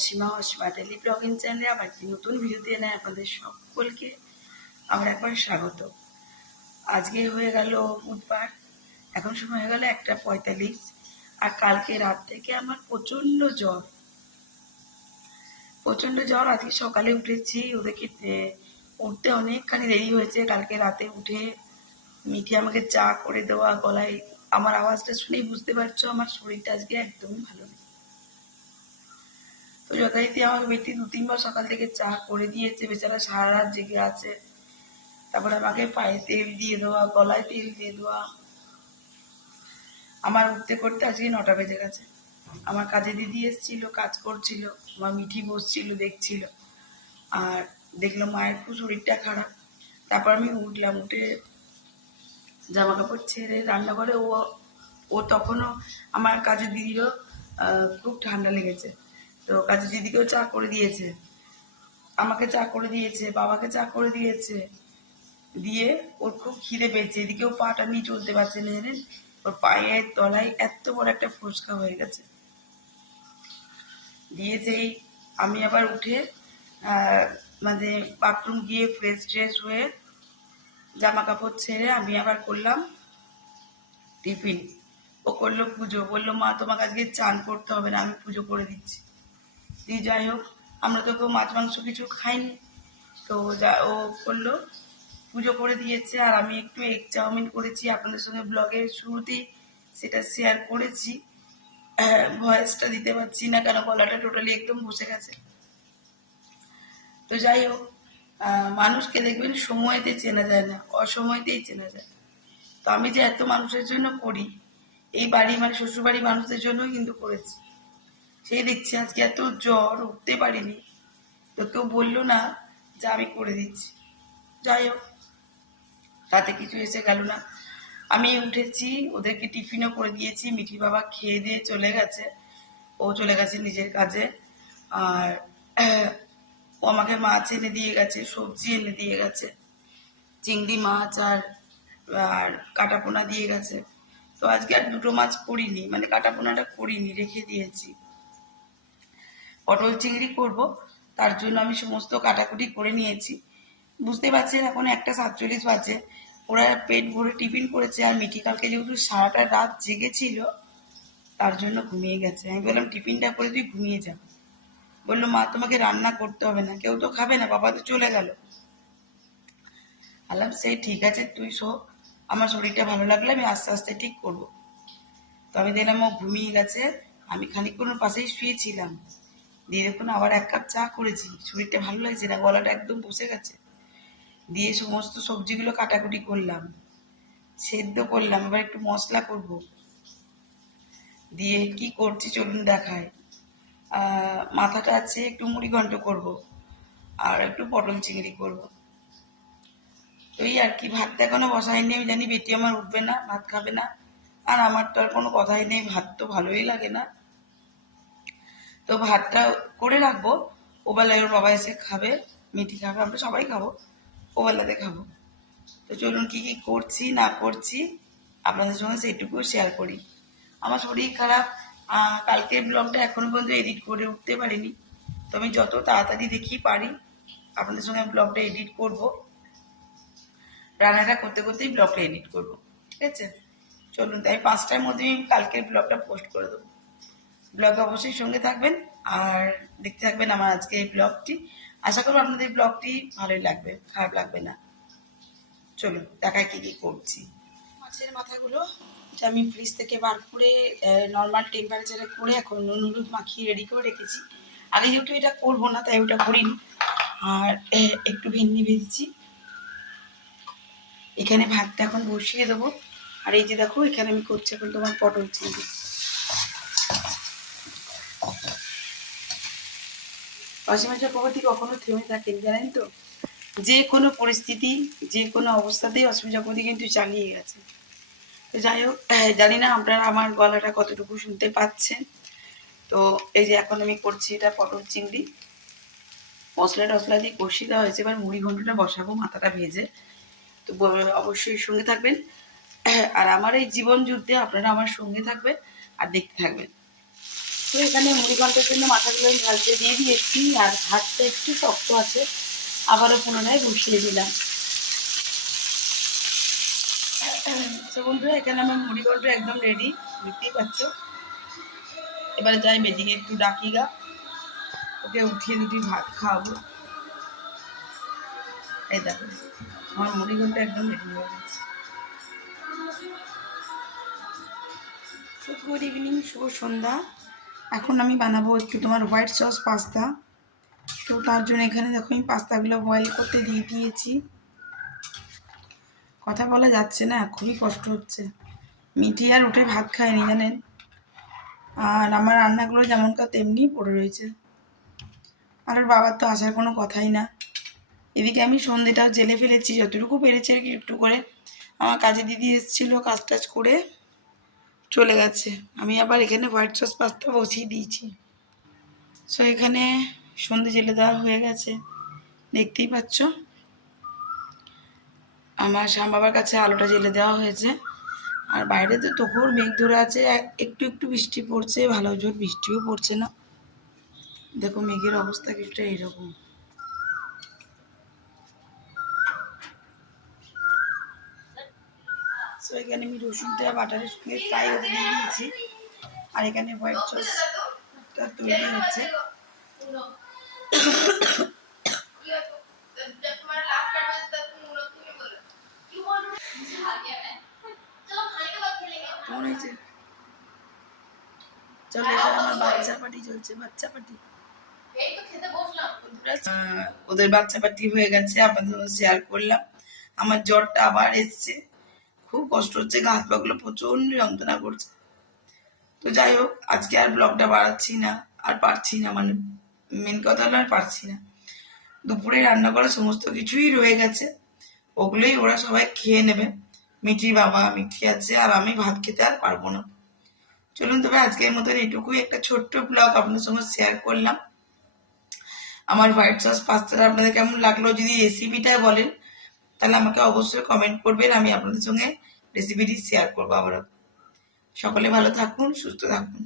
Asima daily blogging চ্যানেলে আবার একটি নতুন ভিডিও দিয়ে নেয় আপনাদের সকলকে আমরা একবার স্বাগত। আজকে হয়ে গেল বুধবার, এখন সময় হয়ে গেল 1:45, আর কালকে রাত থেকে আমার প্রচণ্ড জ্বর। আজকে সকালে উঠেছি, ওদেরকে উঠতে অনেকখানি দেরি হয়েছে। কালকে রাতে উঠে মিঠি আমাকে চা করে দেওয়া, গলায় আমার আওয়াজটা শুনেই বুঝতে পারছো আমার শরীরটা আজকে একদমই ভালো নেই। তো যথারীতি আমার বেটি 2-3 বার সকাল থেকে চা করে দিয়েছে, বেচারা সারা রাত জেগে আছে। তারপরে আমাকে পায়ে তেল দিয়ে দেওয়া, গলায় তেল দিয়ে দেওয়া। আমার উঠতে করতে আজকে 9টা বেজে গেছে। আমার কাজে দিদি এসেছিল, কাজ করছিল, আমার মিঠি বসছিল দেখছিল, আর দেখলো মায়ের খুব শরীরটা খারাপ। তারপর আমি উঠলাম, উঠে জামা কাপড় ছেড়ে রান্নাঘরে, ও তখনও আমার কাজের দিদিরও খুব ঠান্ডা লেগেছে, তো কাজের দিদিকেও চা করে দিয়েছে, আমাকে চা করে দিয়েছে, বাবাকে চা করে দিয়েছে। দিয়ে ওর খুব খিদে পেয়েছে, এদিকেও পাটা নিয়ে চলতে পারছে না, জানেন ওর পায়ের তলায় এত বড় একটা ফোসকা হয়ে গেছে। দিয়ে যেই আমি আবার উঠে মানে বাথরুম গিয়ে ফ্রেশ হয়ে জামা কাপড় ছেড়ে আমি আবার করলাম টিফিন। ও করলো পুজো, বললো মা তোমাকে আজকে চান করতে হবে না, আমি পুজো করে দিচ্ছি। দিয়ে যাই হোক, আমরা তো কেউ মাছ মাংস কিছু খাইনি, তো ও করলো, পুজো করে দিয়েছে। আর আমি একটু এগ চাউমিন করেছি, আপনাদের সঙ্গে ব্লগের শুরুতেই সেটা শেয়ার করেছি। ভয়েসটা দিতে পারছি না কেন, গলাটা টোটালি একদম বসে গেছে। তো যাই হোক, মানুষকে দেখবেন সময়তে চেনা যায় না, অসময়তেই চেনা যায়। তো আমি যে এত মানুষের জন্য করি, এই বাড়ি মানে শ্বশুরবাড়ির মানুষদের জন্যই কিন্তু করেছি। সেই দেখছি আজকে এত জ্বর, উঠতে পারিনি, তো কেউ বললো না যে আমি করে দিচ্ছি। যাই হোক, তাতে কিছু এসে গেল না। আমি উঠেছি, ওদেরকে টিফিনও করে দিয়েছি, মিঠি বাবা খেয়ে দিয়ে চলে গেছে, ও চলে গেছে নিজের কাজে। আর ও আমাকে মাছ এনে দিয়ে গেছে, সবজি এনে দিয়ে গেছে, চিংড়ি মাছ আর কাটাপোনা দিয়ে গেছে। তো আজকে আর 2টো মাছ করিনি, মানে কাটাপোনাটা করিনি, রেখে দিয়েছি। পটল চিংড়ি করব, তার জন্য আমি সমস্ত কাটাকুটি করে নিয়েছি। বুঝতে পারছেন এখন 1:47 বাজে, ওরা পেট ভরে টিফিন করেছে। আর মিঠি কালকে যেহেতু সারাটা রাত জেগেছিল, তার জন্য ঘুমিয়ে গেছে। আমি বললাম টিফিনটা করে তুই ঘুমিয়ে যা। বললো মা তোমাকে রান্না করতে হবে না, কেউ তো খাবে না, বাবা তো চলে গেল। বললাম সেই ঠিক আছে, তুই শো, আমার শরীরটা ভালো লাগলে আমি আস্তে আস্তে ঠিক করবো। তো আমি দেখলাম ও ঘুমিয়ে গেছে, আমি খানিকক্ষণ ওর পাশেই শুয়েছিলাম। দিয়ে দেখুন আবার 1 কাপ চা করেছি, শরীরটা ভালো লাগছে না, গলাটা একদম বসে গেছে। দিয়ে সমস্ত সবজিগুলো কাটাকুটি করলাম, সেদ্ধ করলাম, এবার একটু মশলা করব। দিয়ে কি করছি চলুন দেখায়। মাথাটা আছে, একটু মুড়ি ঘন্ট করব, আর একটু পটল চিংড়ি করব। তো এই আর কি। ভাতটা এখনো বসাইনি, আমি জানি বেটি আমার উঠবে না, ভাত খাবে না, আর আমার তো আর কোনো কথাই নেই, ভাত তো ভালোই লাগে না। তো ভাতটা করে রাখবো, ওবেলায় ওর বাবা এসে খাবে, মিঠি খাবে, আমরা সবাই খাবো, ওবেলাতে খাবো। তো চলুন কি কি করছি না করছি আপনাদের সঙ্গে সেইটুকু শেয়ার করি। আমার শরীর খারাপ, কালকের ব্লগটা এখনো পর্যন্ত এডিট করে উঠতে পারিনি। তো আমি যত তাড়াতাড়ি দেখি পারি আপনাদের সঙ্গে ব্লগটা এডিট করব, রান্নাটা করতে করতেই ব্লগটা এডিট করব, ঠিক আছে? চলুন, তাই 5টার মধ্যে আমি কালকের ব্লগটা পোস্ট করে দেবো। ব্লগে অবশ্যই সঙ্গে থাকবেন আর দেখতে থাকবেন আমার আজকে এই ব্লগটি। আশা করবো আপনাদের ব্লগটি ভালোই লাগবে, খারাপ লাগবে না। চলুন দেখায় কি কি করছি। মাছের মাথাগুলো এটা আমি ফ্রিজ থেকে বার করে নর্মাল টেম্পারেচারে করে এখন নুন হলুদ মাখিয়ে রেডি করে রেখেছি। আগে যেহেতু এটা করবো না তাই ওটা করিনি। আর একটু ভেন্ডি ভেজেছি, এখানে ভাতটা এখন বসিয়ে দেবো। আর এই যে দেখো, এখানে আমি করছি এখন তোমার পটল চিংড়ি। অসীমা চক্রবর্তী কখনো থেমে থাকেন জানেন তো, যে কোনো পরিস্থিতি, যে কোনো অবস্থাতেই অসীমা চক্রবর্তী কিন্তু চালিয়ে গেছে। তো যাই হোক, জানি না আপনারা আমার গলাটা কতটুকু শুনতে পাচ্ছেন। তো এই যে এখন আমি করছি এটা পটল চিংড়ি, মশলা টশলা দিয়ে কষিয়ে দেওয়া হয়েছে, এবার মুড়ি ঘন্টটা বসাবো মাথাটা ভেজে। তো অবশ্যই সঙ্গে থাকবেন, আর আমার এই জীবন যুদ্ধে আপনারা আমার সঙ্গে থাকবেন আর দেখতে থাকবেন। তো এখানে মুড়ি ঘন্টার জন্য মাথাগুলো আমি ভাজতে দিয়ে দিয়েছি, আর ভাতটা একটু শক্ত আছে, আবারও পুনরায় বসিয়ে দিলাম। তো বন্ধুরা এখানে আমার মুড়ি ঘন্টা একদম রেডি, দেখতেই পাচ্ছ। এবারে যাই মেজিকে একটু ডাকি গা, ওকে উঠিয়ে দুটি ভাত খাওয়াবো। এই দেখো আমার মুড়ি ঘন্টা একদম রেডি হয়ে গেছে। গুড ইভিনিং, শুভ সন্ধ্যা। এখন আমি বানাবো একটু তোমার হোয়াইট সস পাস্তা। তো তার জন্য এখানে দেখো আমি পাস্তাগুলো বয়েল করতে দিয়ে দিয়েছি। কথা বলা যাচ্ছে না, খুবই কষ্ট হচ্ছে। মিঠি আর উঠে ভাত খায়নি জানেন, আর আমার রান্নাগুলো যেমনকার তেমনি পড়ে রয়েছে। আর ওর বাবার তো আসার কোনো কথাই না। এদিকে আমি সন্ধেটাও জেলে ফেলেছি, যতটুকু পেরেছি আর কি একটু করে। আমার কাজে দিদি এসেছিলো, কাজ টাজ করে চলে গেছে। আমি আবার এখানে হোয়াইট সস পাস্তা বসিয়ে দিয়েছি। সো এখানে সন্ধে জেলে দেওয়া হয়ে গেছে, দেখতেই পাচ্ছ। আমার শ্যাম বাবার কাছে আলোটা জেলে দেওয়া হয়েছে। আর বাইরে তো তখন মেঘ ধরে আছে, একটু একটু বৃষ্টি পড়ছে, ভালো জোর বৃষ্টিও পড়ছে না। দেখো মেঘের অবস্থা কিছুটা এরকম। সো এখানে আমি রসুনটা বাটারের সঙ্গে ফ্রাই হতে দিয়ে দিয়েছি, আর এখানে হোয়াইট সসটা তৈরি হচ্ছে। কেমন হয়েছে? চলো এবার আমার বাচ্চা পার্টি চলছে, বাচ্চা পার্টি। ওদের বাচ্চা পার্টি হয়ে গেছে, আপনাদের সঙ্গে শেয়ার করলাম। আমার জ্বরটা আবার এসছে, খুব কষ্ট হচ্ছে, গা হাত পাগুলো প্রচন্ড যন্ত্রণা করছে। তো যাই হোক, আজকে আর ব্লগটা বাড়াচ্ছি না, আর পারছি না, মানে মেন কথা হলো আর পারছি না। দুপুরে রান্না করা সমস্ত কিছুই রয়ে গেছে, ওগুলোই ওরা সবাই খেয়ে নেবে। মিঠির বাবা, মিঠি আছে, আর আমি ভাত খেতে আর পারবো না। চলুন তবে আজকের মতন এইটুকুই একটা ছোট্ট ব্লগ আপনাদের সঙ্গে শেয়ার করলাম। আমার হোয়াইট সস পাস্তাটা আপনাদের কেমন লাগলো, যদি রেসিপিটা বলেন তাহলে আমাকে অবশ্যই কমেন্ট করবেন, আমি আপনাদের সঙ্গে রেসিপিটি শেয়ার করবো আবারও। সকলে ভালো থাকুন, সুস্থ থাকুন।